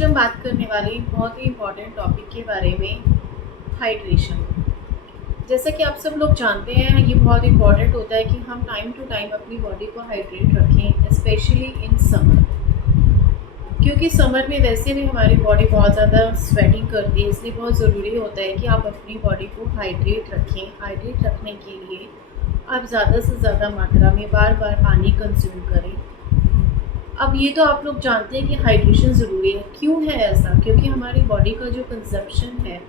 आज हम बात करने वाले एक बहुत ही इम्पोर्टेंट टॉपिक के बारे में, हाइड्रेशन। जैसा कि आप सब लोग जानते हैं, ये बहुत इम्पोर्टेंट होता है कि हम टाइम टू टाइम अपनी बॉडी को हाइड्रेट रखें, स्पेशली इन समर। क्योंकि समर में वैसे भी हमारी बॉडी बहुत ज़्यादा स्वेटिंग करती है, इसलिए बहुत ज़रूरी होता है कि आप अपनी बॉडी को हाइड्रेट रखें। हाइड्रेट रखने के लिए आप ज़्यादा से ज़्यादा मात्रा में बार बार पानी कंज्यूम करें। अब ये तो आप लोग जानते हैं कि हाइड्रेशन ज़रूरी है। क्यों है ऐसा? क्योंकि हमारी बॉडी का जो कंजप्शन है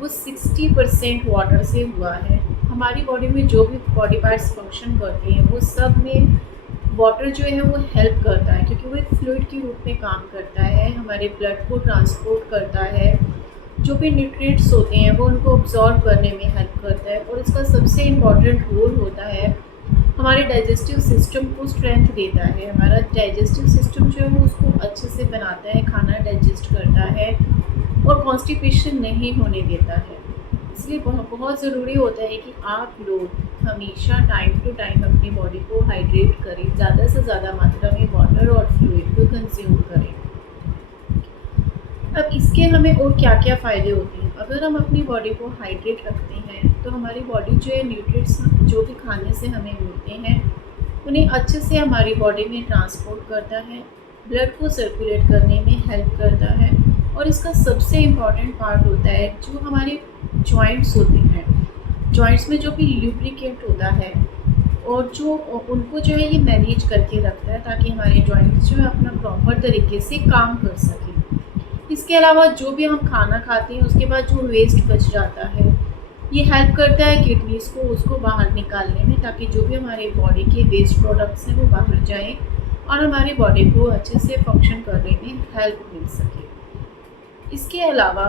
वो 60% वाटर से हुआ है। हमारी बॉडी में जो भी बॉडी पार्ट्स फंक्शन करते हैं वो सब में वाटर जो है वो हेल्प करता है, क्योंकि वो एक फ्लूइड के रूप में काम करता है, हमारे ब्लड को ट्रांसपोर्ट करता है, जो भी न्यूट्रिएंट्स होते हैं वो उनको अब्जॉर्ब करने में हेल्प करता है। और इसका सबसे इम्पॉर्टेंट रोल होता है हमारे डाइजेस्टिव सिस्टम को स्ट्रेंथ देता है। हमारा डाइजेस्टिव सिस्टम जो है वो उसको अच्छे से बनाता है, खाना डाइजेस्ट करता है और कॉन्स्टिपेशन नहीं होने देता है। इसलिए बहुत ज़रूरी होता है कि आप लोग हमेशा टाइम टू टाइम अपनी बॉडी को हाइड्रेट करें, ज़्यादा से ज़्यादा मात्रा में वाटर और फ्लूइड को कंज्यूम करें। अब इसके हमें और क्या क्या फ़ायदे होते हैं? अगर हम अपनी बॉडी को हाइड्रेट रखते हैं तो हमारी बॉडी जो है न्यूट्रिएंट्स जो भी खाने से हमें मिलते हैं उन्हें अच्छे से हमारी बॉडी में ट्रांसपोर्ट करता है, ब्लड को सर्कुलेट करने में हेल्प करता है। और इसका सबसे इम्पॉर्टेंट पार्ट होता है जो हमारे जॉइंट्स होते हैं, जॉइंट्स में जो भी लुब्रिकेंट होता है और जो उनको जो है ये मैनेज करके रखता है, ताकि हमारे जॉइंट्स जो है अपना प्रॉपर तरीके से काम कर सकें। इसके अलावा जो भी हम खाना खाते हैं उसके बाद जो वेस्ट बच जाता है, ये हेल्प करता है किडनीज़ को उसको बाहर निकालने में, ताकि जो भी हमारे बॉडी के वेस्ट प्रोडक्ट्स हैं वो बाहर जाएं और हमारी बॉडी को अच्छे से फंक्शन करने में हेल्प मिल सके। इसके अलावा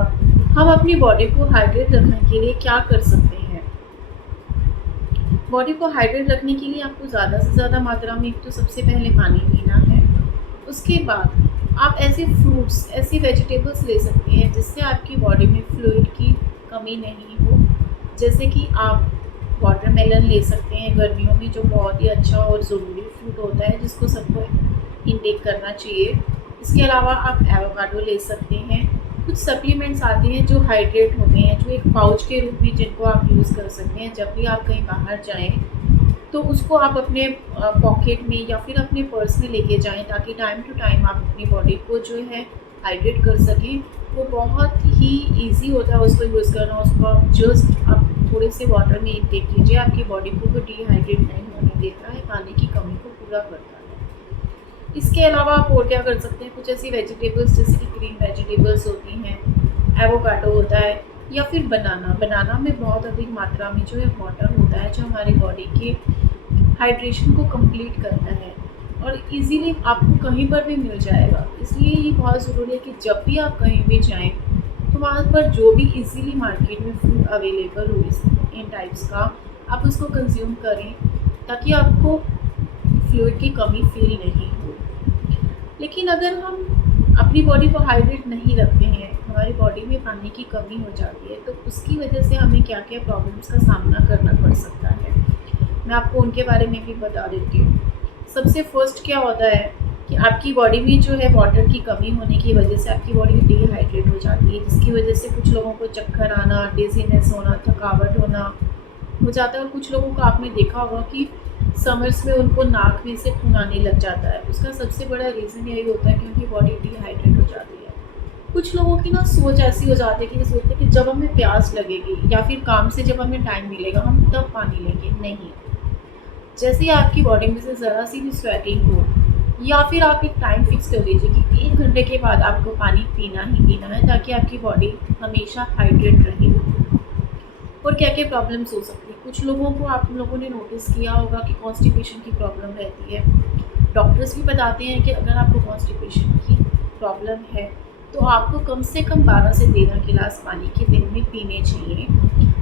हम अपनी बॉडी को हाइड्रेट रखने के लिए क्या कर सकते हैं? बॉडी को हाइड्रेट रखने के लिए आपको ज़्यादा से ज़्यादा मात्रा में एक तो सबसे पहले पानी पीना है। उसके बाद आप ऐसे फ्रूट्स, ऐसी वेजिटेबल्स ले सकते हैं जिससे आपकी बॉडी में फ्लूइड की कमी नहीं हो। जैसे कि आप वाटरमेलन ले सकते हैं गर्मियों में, जो बहुत ही अच्छा और ज़रूरी फ्रूट होता है जिसको सबको इंटेक करना चाहिए। इसके अलावा आप एवोकाडो ले सकते हैं। कुछ सप्लीमेंट्स आते हैं जो हाइड्रेट होते हैं, जो एक पाउच के रूप में जिनको आप यूज़ कर सकते हैं जब भी आप कहीं बाहर जाएँ, तो उसको आप अपने पॉकेट में या फिर अपने पर्स में लेके जाएं, ताकि टाइम टू टाइम आप अपनी बॉडी को जो है हाइड्रेट कर सकें। वो बहुत ही इजी होता है उसको यूज़ करना। उसको आप जस्ट आप थोड़े से वाटर में इंटेक कीजिए, आपकी बॉडी को वो डिहाइड्रेट नहीं होने देता है, पानी की कमी को पूरा करता है। इसके अलावा आप और क्या कर सकते हैं? कुछ ऐसी वेजिटेबल्स जैसे कि ग्रीन वेजिटेबल्स होती हैं, एवोकाडो होता है, या फिर बनाना में बहुत अधिक मात्रा में जो है वाटर होता है, जो हमारी बॉडी के हाइड्रेशन को कंप्लीट करता है और इजीली आपको कहीं पर भी मिल जाएगा। इसलिए ये बहुत ज़रूरी है कि जब भी आप कहीं भी जाएं तो वहाँ पर जो भी इजीली मार्केट में फ्रूट अवेलेबल हो इन टाइप्स का, आप उसको कंज्यूम करें, ताकि आपको फ्लूइड की कमी फील नहीं हो। लेकिन अगर हम अपनी बॉडी को हाइड्रेट नहीं रखते हैं, हमारी बॉडी में पानी की कमी हो जाती है, तो उसकी वजह से हमें क्या क्या प्रॉब्लम्स का सामना करना पड़ सकता है, मैं आपको उनके बारे में भी बता देती हूँ। सबसे फर्स्ट क्या होता है कि आपकी बॉडी में जो है वाटर की कमी होने की वजह से आपकी बॉडी डिहाइड्रेट हो जाती है, जिसकी वजह से कुछ लोगों को चक्कर आना, डिजीनेस होना, थकावट होना हो जाता है। और कुछ लोगों को आपने देखा होगा कि समर्स में उनको नाक में से खून आने लग जाता है। उसका सबसे बड़ा रीज़न यही होता है कि उनकी बॉडी डिहाइड्रेट हो जाती है। कुछ लोगों की ना सोच ऐसी हो जाती है कि सोचते हैं कि जब हमें प्यास लगेगी या फिर काम से जब हमें टाइम मिलेगा हम तब पानी लेंगे। नहीं, जैसे ही आपकी बॉडी में से ज़रा सी भी स्वेटिंग हो, या फिर आप एक टाइम फिक्स कर लीजिए कि 1 घंटे के बाद आपको पानी पीना ही पीना है, ताकि आपकी बॉडी हमेशा हाइड्रेट रहे। और क्या क्या प्रॉब्लम्स हो सकती है? कुछ लोगों को आप लोगों ने नोटिस किया होगा कि कॉन्स्टिपेशन की प्रॉब्लम रहती है। डॉक्टर्स भी बताते हैं कि अगर आपको कॉन्स्टिपेशन की प्रॉब्लम है तो आपको कम से कम 12 से 13 गिलास पानी के दिन में पीने चाहिए,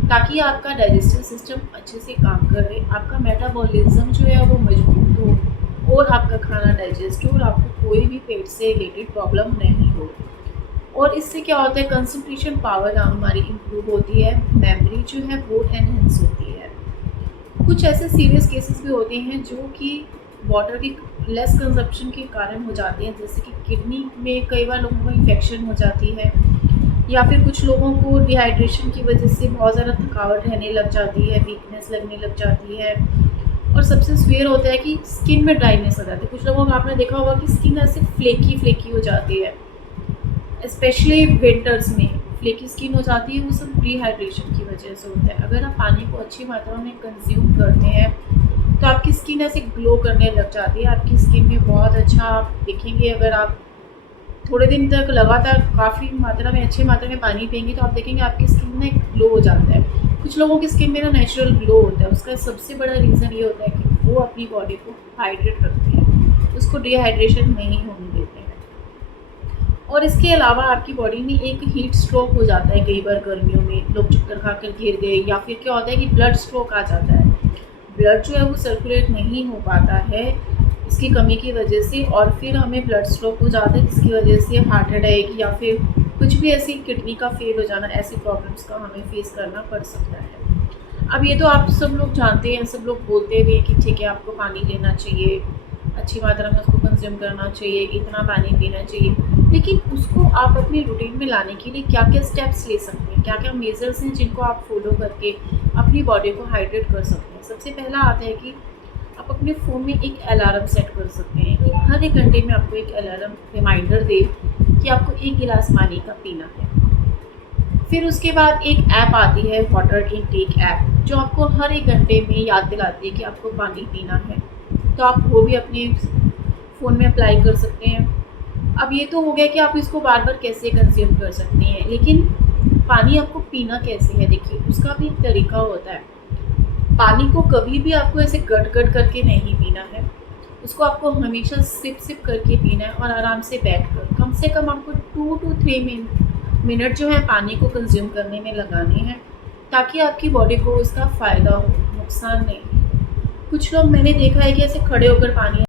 ताकि आपका डाइजेस्टिव सिस्टम अच्छे से काम करे, आपका मेटाबॉलिज्म जो है वो मजबूत हो और आपका खाना डाइजेस्ट हो और आपको कोई भी पेट से रिलेटेड प्रॉब्लम नहीं हो। और इससे क्या होता है? कंसंट्रेशन पावर हमारी इम्प्रूव होती है, मेमोरी जो है वो एनहेंस होती है। कुछ ऐसे सीरियस केसेस भी होते हैं जो कि वाटर की लेस कंजप्शन के कारण हो जाती हैं, जैसे कि किडनी में कई बार लोगों को इन्फेक्शन हो जाती है, या फिर कुछ लोगों को डिहाइड्रेशन की वजह से बहुत ज़्यादा थकावट रहने लग जाती है, वीकनेस लगने लग जाती है। और सबसे स्वेयर होता है कि स्किन में ड्राइनेस हो जाती है। कुछ लोगों को आपने देखा होगा कि स्किन ऐसे फ्लेकी फ्लेकी हो जाती है, स्पेशली विंटर्स में फ्लेकी स्किन हो जाती है। वो सब डिहाइड्रेशन की वजह से होता है। अगर आप पानी को अच्छी मात्रा में कंज्यूम करते हैं तो आपकी स्किन ऐसे ग्लो करने लग जाती है। आपकी स्किन में बहुत अच्छा आप दिखेंगे। अगर आप थोड़े दिन तक लगातार काफ़ी मात्रा में अच्छी मात्रा में पानी पिएंगे तो आप देखेंगे आपकी स्किन में ग्लो हो जाता है। कुछ लोगों की स्किन में ना नेचुरल ग्लो होता है। उसका सबसे बड़ा रीज़न ये होता है कि वो अपनी बॉडी को हाइड्रेट रखते हैं, उसको डिहाइड्रेशन नहीं होने देते हैं। और इसके अलावा आपकी बॉडी में एक हीट स्ट्रोक हो जाता है। कई बार गर्मियों में लोग चक्कर खाकर गिर गए, या फिर क्या होता है कि ब्लड स्ट्रोक आ जाता है। ब्लड जो है वो सर्कुलेट नहीं हो पाता है इसकी कमी की वजह से, और फिर हमें ब्लड स्ट्रोक हो जाता है, जिसकी वजह से हार्ट अटैक या फिर कुछ भी ऐसी किडनी का फेल हो जाना, ऐसी प्रॉब्लम्स का हमें फेस करना पड़ सकता है। अब ये तो आप सब लोग जानते हैं, सब लोग बोलते भी हैं कि ठीक है आपको पानी लेना चाहिए, अच्छी मात्रा में उसको कंज्यूम करना चाहिए, इतना पानी पीना चाहिए, लेकिन उसको आप अपनी रूटीन में लाने के लिए क्या क्या स्टेप्स ले सकते हैं, क्या क्या मेजर्स हैं जिनको आप फॉलो करके अपनी बॉडी को हाइड्रेट कर सकते हैं। सबसे पहला आता है कि आप अपने फ़ोन में एक अलार्म सेट कर सकते हैं कि हर एक घंटे में आपको एक अलार्म रिमाइंडर दे कि आपको 1 गिलास पानी का पीना है। फिर उसके बाद एक ऐप आती है, वाटर इनटेक ऐप, जो आपको हर एक घंटे में याद दिलाती है कि आपको पानी पीना है। तो आप वो भी अपने फ़ोन में अप्लाई कर सकते हैं। अब ये तो हो गया कि आप इसको बार बार कैसे कंज्यूम कर सकते हैं, लेकिन पानी आपको पीना कैसे है, देखिए उसका भी एक तरीका होता है। पानी को कभी भी आपको ऐसे गट गट करके नहीं पीना है, उसको आपको हमेशा सिप सिप करके पीना है, और आराम से बैठकर कम से कम आपको 2 to 3 मिनट जो है पानी को कंज्यूम करने में लगाने हैं, ताकि आपकी बॉडी को उसका फ़ायदा हो, नुकसान नहीं। कुछ लोग मैंने देखा है कि ऐसे खड़े होकर पानी